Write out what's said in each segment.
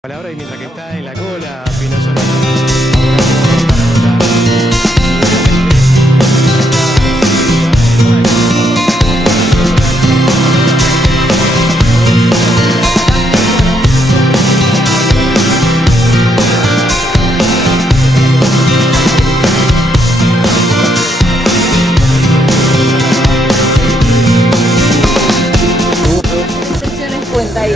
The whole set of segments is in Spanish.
Palabra y mientras que está en la cola, Pino Solano. Secciones cuenta ahí.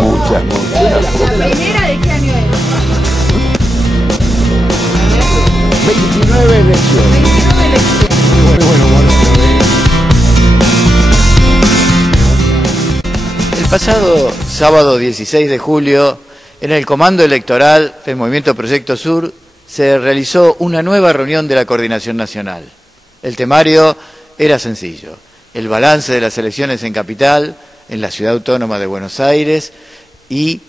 Muchas. ¿La primera de qué año es? 29 elecciones. 29 elecciones. Muy bueno, El pasado sábado 16 de julio, en el Comando Electoral del Movimiento Proyecto Sur, se realizó una nueva reunión de la Coordinación Nacional. El temario era sencillo: el balance de las elecciones en Capital, en la Ciudad Autónoma de Buenos Aires, y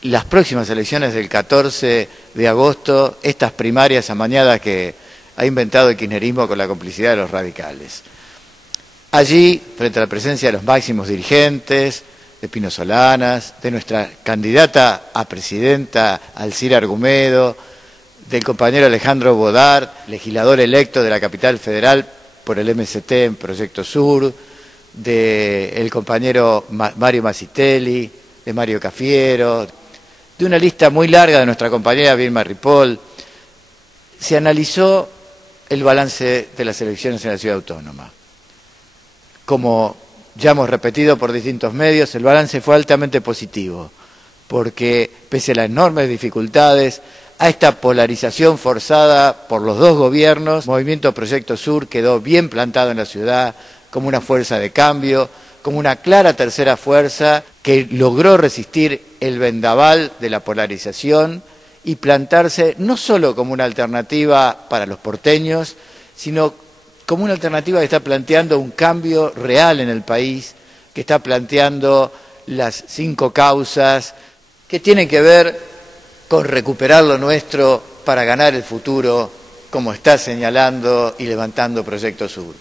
las próximas elecciones del 14 de agosto, estas primarias amañadas que ha inventado el kirchnerismo con la complicidad de los radicales. Allí, frente a la presencia de los máximos dirigentes, de Pino Solanas, de nuestra candidata a presidenta Alcira Argumedo, del compañero Alejandro Bodart, legislador electo de la Capital Federal por el MST en Proyecto Sur, del compañero Mario Masitelli, de Mario Cafiero, de una lista muy larga de nuestra compañera Vilma Ripoll, se analizó el balance de las elecciones en la Ciudad Autónoma. Como ya hemos repetido por distintos medios, el balance fue altamente positivo, porque pese a las enormes dificultades, a esta polarización forzada por los dos gobiernos, el Movimiento Proyecto Sur quedó bien plantado en la ciudad como una fuerza de cambio, como una clara tercera fuerza que logró resistir el vendaval de la polarización y plantarse no solo como una alternativa para los porteños, sino como una alternativa que está planteando un cambio real en el país, que está planteando las 5 causas que tienen que ver con recuperar lo nuestro para ganar el futuro, como está señalando y levantando Proyecto Sur.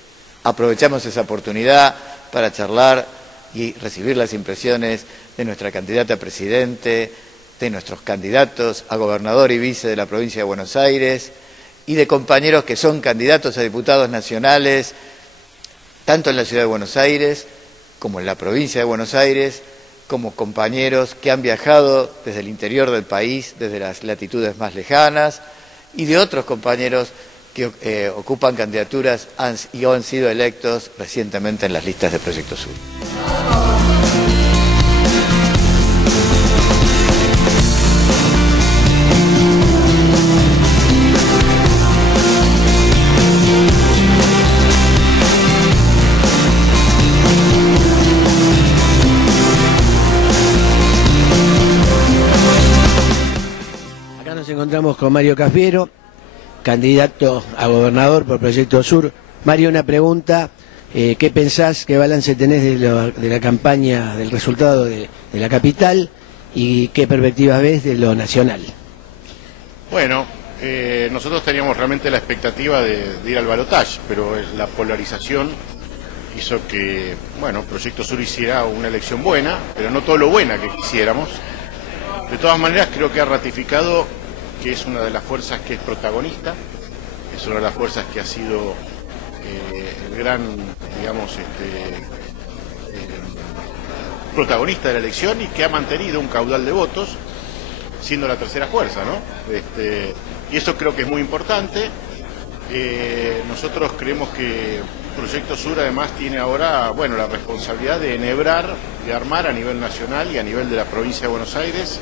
Aprovechamos esa oportunidad para charlar y recibir las impresiones de nuestra candidata a presidente, de nuestros candidatos a gobernador y vice de la provincia de Buenos Aires y de compañeros que son candidatos a diputados nacionales, tanto en la ciudad de Buenos Aires como en la provincia de Buenos Aires, como compañeros que han viajado desde el interior del país, desde las latitudes más lejanas, y de otros compañeros que ocupan candidaturas y han sido electos recientemente en las listas de Proyecto Sur. Acá nos encontramos con Mario Cafiero, candidato a gobernador por Proyecto Sur. Mario, una pregunta: ¿qué pensás, qué balance tenés de la campaña, del resultado de la capital, y qué perspectivas ves de lo nacional? Bueno, nosotros teníamos realmente la expectativa de ir al balotaje, pero la polarización hizo que, bueno, Proyecto Sur hiciera una elección buena, pero no todo lo buena que quisiéramos. De todas maneras, creo que ha ratificado que es una de las fuerzas que es protagonista, es una de las fuerzas que ha sido el gran, digamos, protagonista de la elección y que ha mantenido un caudal de votos, siendo la tercera fuerza, ¿no? Y eso creo que es muy importante. Nosotros creemos que Proyecto Sur además tiene ahora, bueno, la responsabilidad de enhebrar, de armar a nivel nacional y a nivel de la provincia de Buenos Aires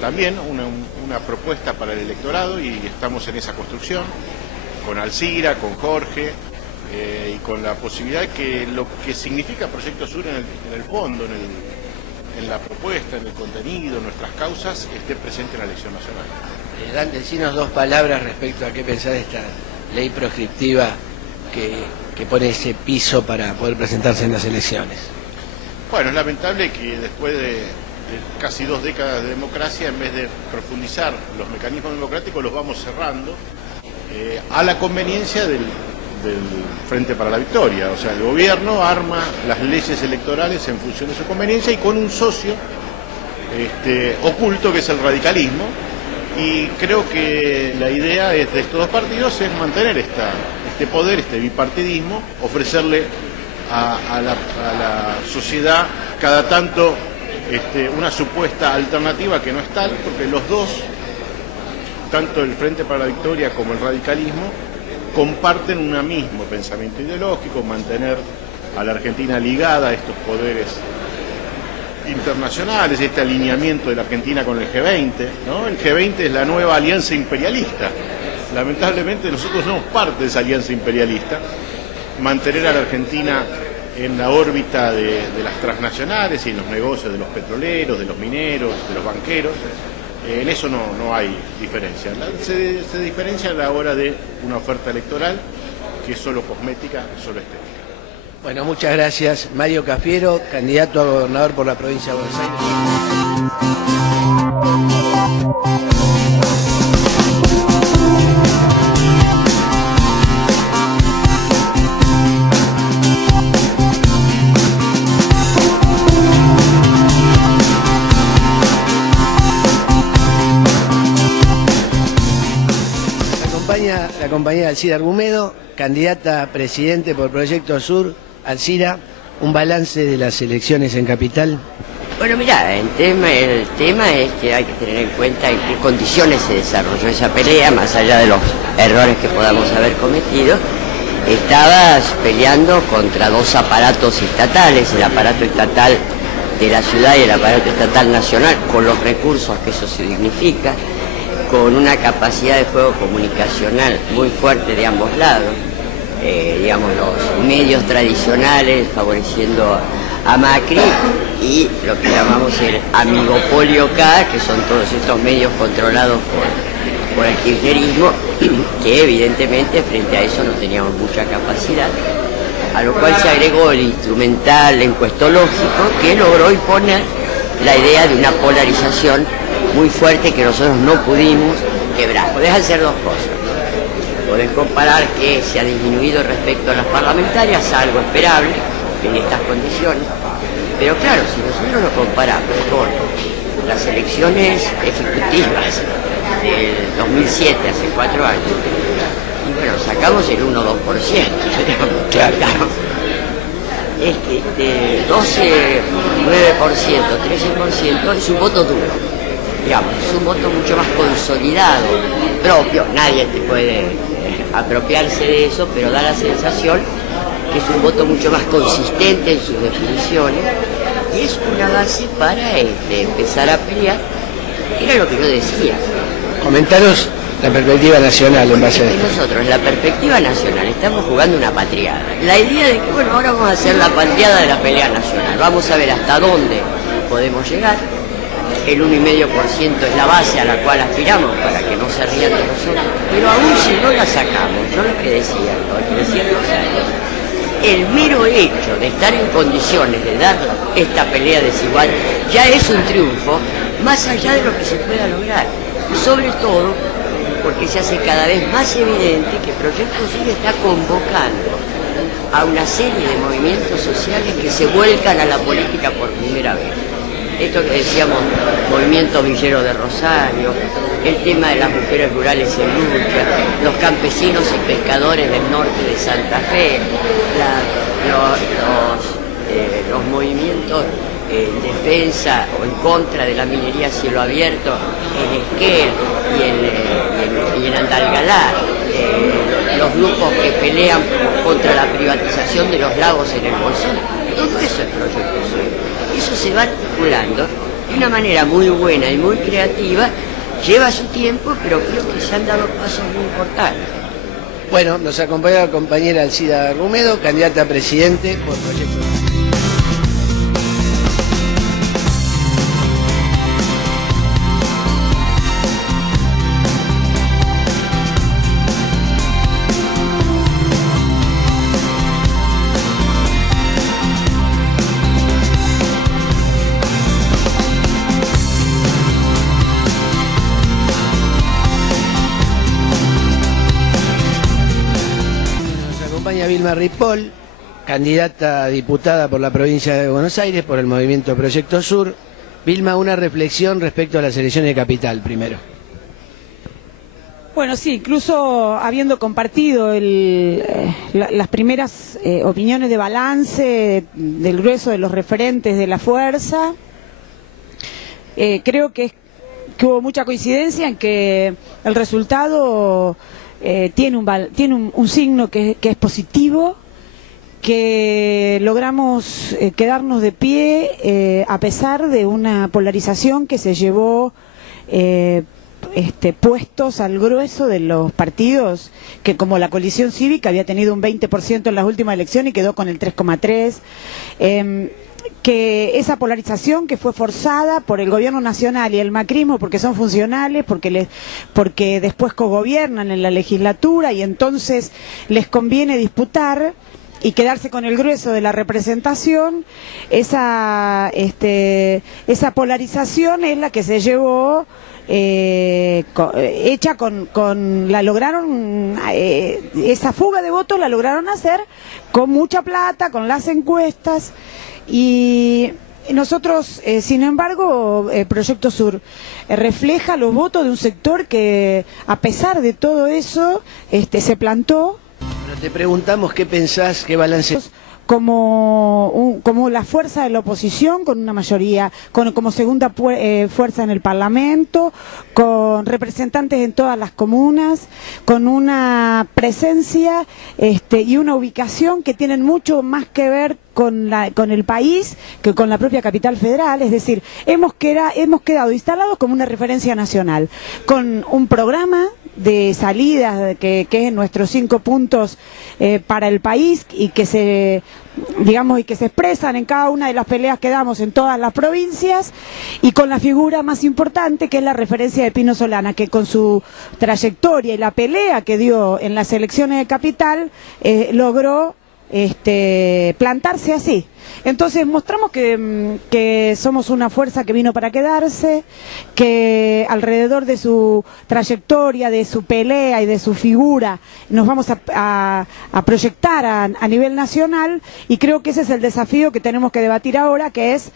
también una propuesta para el electorado, y estamos en esa construcción con Alcira, con Jorge y con la posibilidad de que lo que significa Proyecto Sur en el fondo, en la propuesta, en el contenido, en nuestras causas, esté presente en la elección nacional. Dan, decinos 2 palabras respecto a qué pensás de esta ley proscriptiva que pone ese piso para poder presentarse en las elecciones. Bueno, es lamentable que después de casi 2 décadas de democracia, en vez de profundizar los mecanismos democráticos, los vamos cerrando a la conveniencia del Frente para la Victoria. O sea, el gobierno arma las leyes electorales en función de su conveniencia y con un socio oculto que es el radicalismo, y creo que la idea de estos dos partidos es mantener este poder, este bipartidismo, ofrecerle a la sociedad cada tanto una supuesta alternativa que no es tal, porque los dos, tanto el Frente para la Victoria como el radicalismo, comparten un mismo pensamiento ideológico: mantener a la Argentina ligada a estos poderes internacionales, este alineamiento de la Argentina con el G20, ¿no? El G20 es la nueva alianza imperialista. Lamentablemente nosotros somos parte de esa alianza imperialista. Mantener a la Argentina en la órbita de las transnacionales y en los negocios de los petroleros, de los mineros, de los banqueros. En eso no hay diferencia. Se diferencia a la hora de una oferta electoral que es solo cosmética, solo estética. Bueno, muchas gracias. Mario Cafiero, candidato a gobernador por la provincia de Buenos Aires. La compañera Alcira Argumedo, candidata a presidente por Proyecto Sur. Alcira, un balance de las elecciones en Capital. Bueno, mira, el tema es que hay que tener en cuenta en qué condiciones se desarrolló esa pelea, más allá de los errores que podamos haber cometido. Estabas peleando contra dos aparatos estatales, el aparato estatal de la ciudad y el aparato estatal nacional, con los recursos que eso significa, con una capacidad de juego comunicacional muy fuerte de ambos lados, digamos, los medios tradicionales favoreciendo a Macri y lo que llamamos el amigopolio K, que son todos estos medios controlados por el kirchnerismo, que evidentemente frente a eso no teníamos mucha capacidad, a lo cual se agregó el instrumental encuestológico, que logró imponer la idea de una polarización muy fuerte que nosotros no pudimos quebrar. Podés hacer dos cosas. Podés comparar que se ha disminuido respecto a las parlamentarias, algo esperable en estas condiciones. Pero claro, si nosotros lo comparamos con las elecciones ejecutivas del 2007, hace 4 años, y bueno, sacamos el 1 o 2%, claro. Es que 12, 9%, 13% es un voto duro, digamos, es un voto mucho más consolidado, propio, nadie te puede apropiarse de eso, pero da la sensación que es un voto mucho más consistente en sus definiciones y es una base para empezar a pelear, era lo que yo decía. Comentaros la perspectiva nacional en base a esto. Nosotros, la perspectiva nacional, estamos jugando una patriada. La idea de que, bueno, ahora vamos a hacer la patriada de la pelea nacional. Vamos a ver hasta dónde podemos llegar. El 1,5% es la base a la cual aspiramos para que no se rían de nosotros. Pero aún si no la sacamos, yo lo que decía, el mero hecho de estar en condiciones de dar esta pelea desigual ya es un triunfo, más allá de lo que se pueda lograr. Sobre todo porque se hace cada vez más evidente que Proyecto Sur está convocando a una serie de movimientos sociales que se vuelcan a la política por primera vez. Esto que decíamos, movimiento villero de Rosario, el tema de las mujeres rurales en lucha, los campesinos y pescadores del norte de Santa Fe, los movimientos en defensa o en contra de la minería a cielo abierto en Esquel y en Andalgalá, los grupos que pelean contra la privatización de los lagos en el Bolsón, todo eso es Proyecto Sur. Eso se va articulando de una manera muy buena y muy creativa, lleva su tiempo, pero creo que se han dado pasos muy importantes. Bueno, nos acompaña la compañera Alcira Argumedo, candidata a presidente por Proyecto Sur. Vilma Ripoll, candidata a diputada por la provincia de Buenos Aires por el movimiento Proyecto Sur. Vilma, una reflexión respecto a las elecciones de capital primero. Bueno, sí, incluso habiendo compartido las primeras opiniones de balance del grueso de los referentes de la fuerza, creo que hubo mucha coincidencia en que el resultado tiene un signo que es positivo, que logramos quedarnos de pie a pesar de una polarización que se llevó puestos al grueso de los partidos, que como la coalición cívica había tenido un 20% en las últimas elecciones y quedó con el 3,3%. Que esa polarización que fue forzada por el gobierno nacional y el macrismo porque son funcionales, porque después cogobiernan en la legislatura y entonces les conviene disputar y quedarse con el grueso de la representación, esa polarización es la que se llevó hecha esa fuga de votos la lograron hacer con mucha plata, con las encuestas. Y nosotros, sin embargo, Proyecto Sur refleja los votos de un sector que, a pesar de todo eso, se plantó. Bueno, te preguntamos qué pensás, qué balance... Como la fuerza de la oposición, con una mayoría, como segunda fuerza en el Parlamento, con representantes en todas las comunas, con una presencia y una ubicación que tienen mucho más que ver con el país que con la propia capital federal. Es decir, hemos quedado instalados como una referencia nacional, con un programa de salidas que es en nuestros 5 puntos para el país y que se expresan en cada una de las peleas que damos en todas las provincias, y con la figura más importante que es la referencia de Pino Solana, que con su trayectoria y la pelea que dio en las elecciones de capital logró plantarse así. Entonces mostramos que somos una fuerza que vino para quedarse, que alrededor de su trayectoria, de su pelea y de su figura nos vamos a proyectar a nivel nacional, y creo que ese es el desafío que tenemos que debatir ahora, que es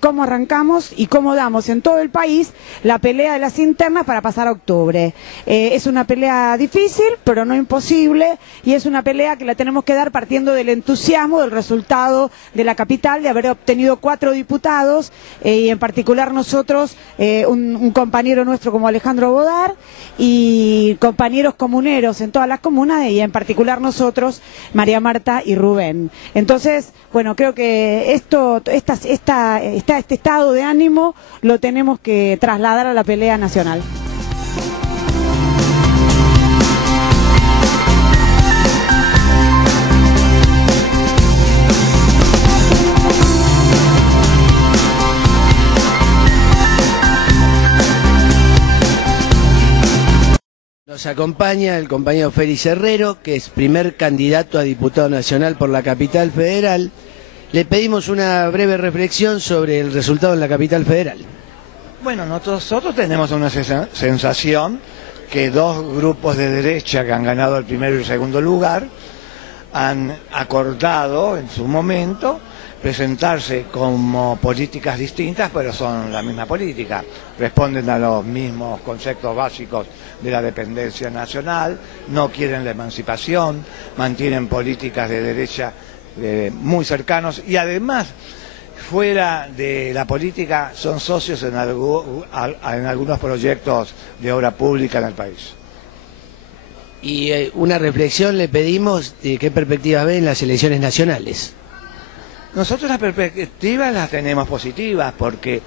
cómo arrancamos y cómo damos en todo el país la pelea de las internas para pasar a octubre. Es una pelea difícil, pero no imposible, y es una pelea que la tenemos que dar partiendo del entusiasmo del resultado de la capital, de haber obtenido 4 diputados, y en particular nosotros, un compañero nuestro como Alejandro Bodar, y compañeros comuneros en todas las comunas, y en particular nosotros, María Marta y Rubén. Entonces, bueno, creo que este estado de ánimo lo tenemos que trasladar a la pelea nacional. Nos acompaña el compañero Félix Herrero, que es primer candidato a diputado nacional por la capital federal. Le pedimos una breve reflexión sobre el resultado en la capital federal. Bueno, nosotros tenemos una sensación que 2 grupos de derecha que han ganado el primero y el segundo lugar han acordado en su momento presentarse como políticas distintas, pero son la misma política, responden a los mismos conceptos básicos de la dependencia nacional, no quieren la emancipación, mantienen políticas de derecha muy cercanos, y además fuera de la política son socios en algunos proyectos de obra pública en el país. Y una reflexión le pedimos de qué perspectivas ve en las elecciones nacionales. Nosotros las perspectivas las tenemos positivas porque,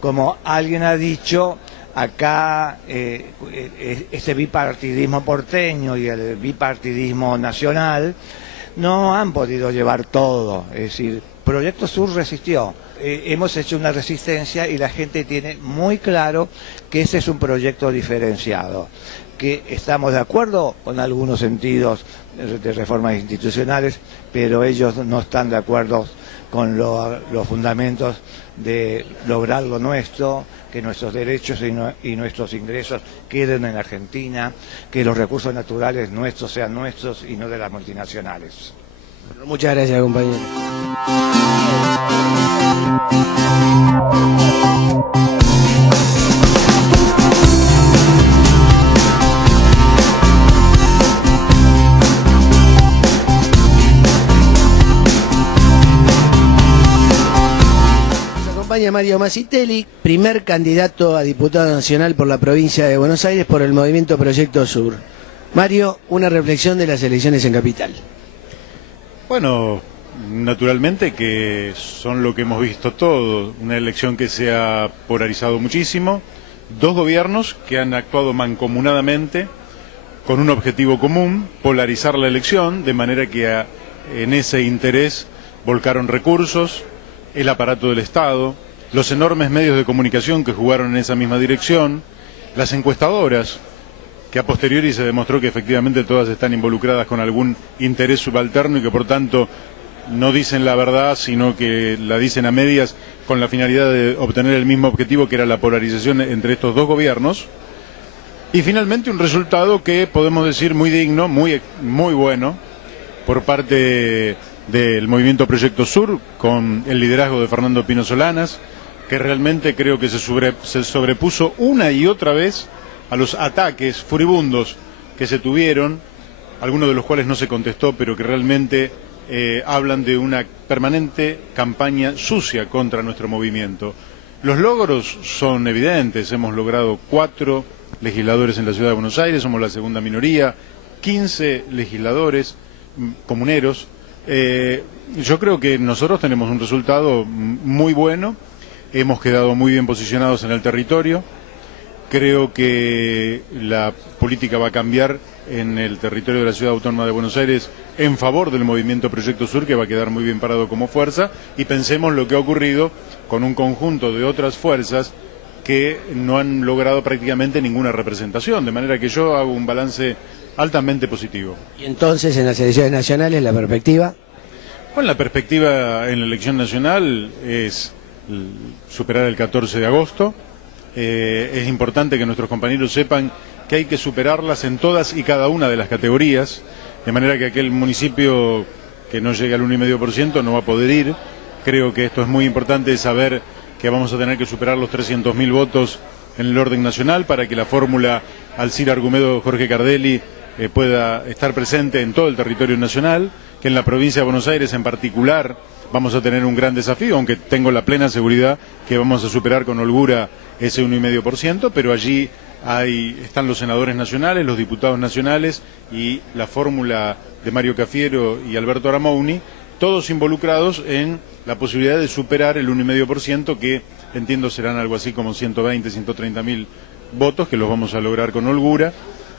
como alguien ha dicho, acá este bipartidismo porteño y el bipartidismo nacional no han podido llevar todo. Es decir, Proyecto Sur resistió. Hemos hecho una resistencia y la gente tiene muy claro que ese es un proyecto diferenciado, que estamos de acuerdo con algunos sentidos de reformas institucionales, pero ellos no están de acuerdo con los fundamentos de lograr lo nuestro, que nuestros derechos y nuestros ingresos queden en Argentina, que los recursos naturales nuestros sean nuestros y no de las multinacionales. Muchas gracias, compañero. Acompaña Mario Masitelli, primer candidato a diputado nacional por la provincia de Buenos Aires por el movimiento Proyecto Sur. Mario, una reflexión de las elecciones en Capital. Bueno, naturalmente que son lo que hemos visto todos, una elección que se ha polarizado muchísimo, dos gobiernos que han actuado mancomunadamente con un objetivo común, polarizar la elección, de manera que en ese interés volcaron recursos, el aparato del Estado, los enormes medios de comunicación que jugaron en esa misma dirección, las encuestadoras, que a posteriori se demostró que efectivamente todas están involucradas con algún interés subalterno y que por tanto no dicen la verdad, sino que la dicen a medias con la finalidad de obtener el mismo objetivo, que era la polarización entre estos dos gobiernos. Y finalmente un resultado que podemos decir muy digno, muy bueno, por parte del movimiento Proyecto Sur, con el liderazgo de Fernando Pino Solanas, que realmente creo que se sobrepuso una y otra vez a los ataques furibundos que se tuvieron, algunos de los cuales no se contestó, pero que realmente hablan de una permanente campaña sucia contra nuestro movimiento. Los logros son evidentes, hemos logrado 4 legisladores en la Ciudad de Buenos Aires, somos la segunda minoría, 15 legisladores comuneros. Yo creo que nosotros tenemos un resultado muy bueno, hemos quedado muy bien posicionados en el territorio, creo que la política va a cambiar en el territorio de la Ciudad Autónoma de Buenos Aires en favor del movimiento Proyecto Sur, que va a quedar muy bien parado como fuerza, y pensemos lo que ha ocurrido con un conjunto de otras fuerzas que no han logrado prácticamente ninguna representación, de manera que yo hago un balance altamente positivo. Y entonces, en las elecciones nacionales, ¿la perspectiva? Bueno, la perspectiva en la elección nacional es superar el 14 de agosto. Es importante que nuestros compañeros sepan que hay que superarlas en todas y cada una de las categorías, de manera que aquel municipio que no llegue al 1,5% no va a poder ir. Creo que esto es muy importante, saber que vamos a tener que superar los 300.000 votos en el orden nacional para que la fórmula Alcira Argumedo Jorge Cardelli pueda estar presente en todo el territorio nacional, que en la provincia de Buenos Aires en particular vamos a tener un gran desafío, aunque tengo la plena seguridad que vamos a superar con holgura ese 1,5%, pero allí están los senadores nacionales, los diputados nacionales y la fórmula de Mario Cafiero y Alberto Aramouni, todos involucrados en la posibilidad de superar el 1,5%, que entiendo serán algo así como 120, 130.000 votos, que los vamos a lograr con holgura.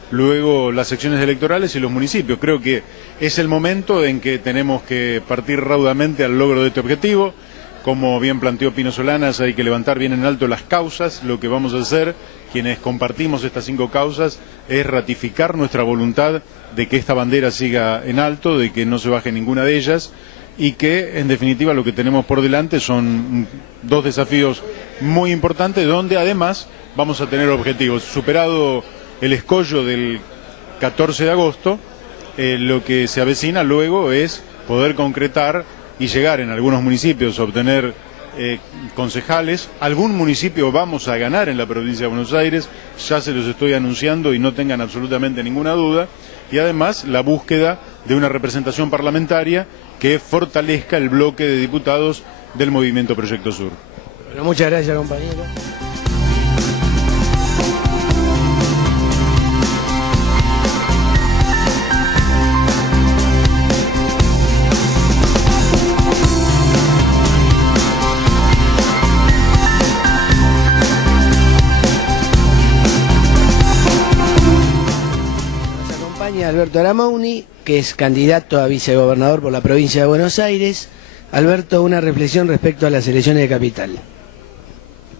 Luego las secciones electorales y los municipios. Creo que es el momento en que tenemos que partir raudamente al logro de este objetivo. Como bien planteó Pino Solanas, hay que levantar bien en alto las causas. Lo que vamos a hacer, quienes compartimos estas 5 causas, es ratificar nuestra voluntad de que esta bandera siga en alto, de que no se baje ninguna de ellas, y que en definitiva lo que tenemos por delante son 2 desafíos muy importantes, donde además vamos a tener objetivos. Superado el escollo del 14 de agosto, lo que se avecina luego es poder concretar y llegar en algunos municipios a obtener concejales. Algún municipio vamos a ganar en la provincia de Buenos Aires, ya se los estoy anunciando y no tengan absolutamente ninguna duda, y además la búsqueda de una representación parlamentaria que fortalezca el bloque de diputados del movimiento Proyecto Sur. Bueno, muchas gracias, compañero. Alberto Aramouni, que es candidato a vicegobernador por la provincia de Buenos Aires. Alberto, una reflexión respecto a las elecciones de Capital.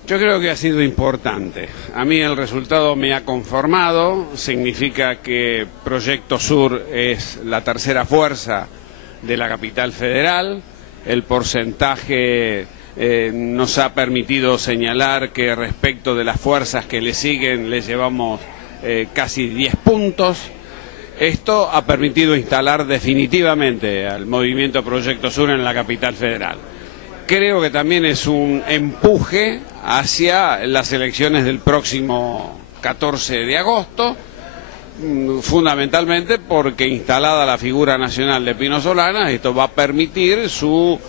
Yo creo que ha sido importante. A mí el resultado me ha conformado, significa que Proyecto Sur es la tercera fuerza de la capital federal. El porcentaje nos ha permitido señalar que respecto de las fuerzas que le siguen le llevamos casi 10 puntos. Esto ha permitido instalar definitivamente al movimiento Proyecto Sur en la capital federal. Creo que también es un empuje hacia las elecciones del próximo 14 de agosto, fundamentalmente porque instalada la figura nacional de Pino Solanas, esto va a permitir su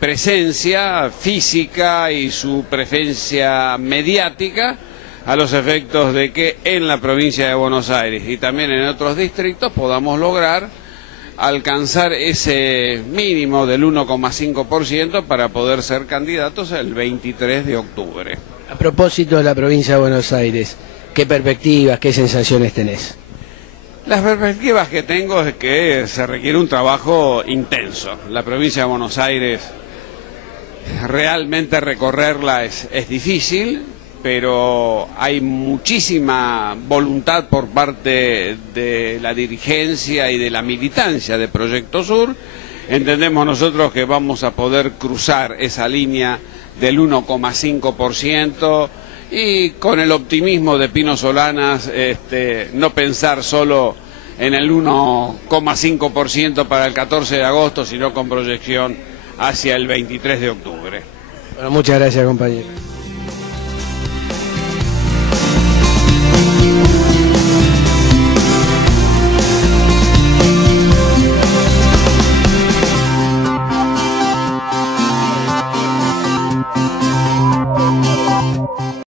presencia física y su presencia mediática a los efectos de que en la provincia de Buenos Aires y también en otros distritos podamos lograr alcanzar ese mínimo del 1,5% para poder ser candidatos el 23 de octubre. A propósito de la provincia de Buenos Aires, ¿qué perspectivas, qué sensaciones tenés? Las perspectivas que tengo es que se requiere un trabajo intenso. La provincia de Buenos Aires, realmente recorrerla es difícil, pero hay muchísima voluntad por parte de la dirigencia y de la militancia de Proyecto Sur. Entendemos nosotros que vamos a poder cruzar esa línea del 1,5% y con el optimismo de Pino Solanas, no pensar solo en el 1,5% para el 14 de agosto, sino con proyección hacia el 23 de octubre. Bueno, muchas gracias, compañero.